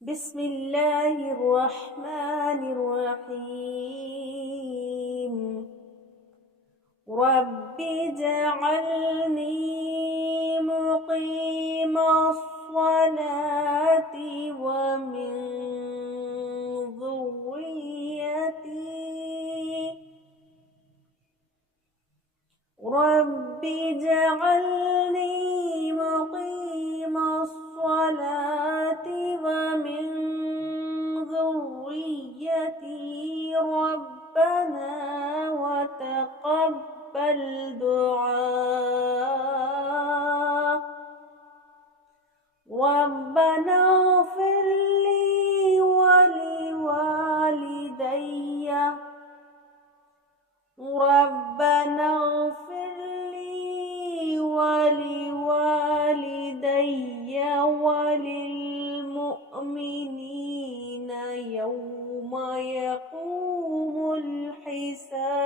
بسم الله الرحمن الرحيم. رب اجعلني مقيم الصلاة ومن ذريتي. رب اجعلني مقيم الصلاة ومن ذريتي. ربنا وتقبل دعاء. ربنا اغفر لي ولوالدي. ربنا اغفر لي ولوالدي وللمؤمنين يوم يقوم الحساب.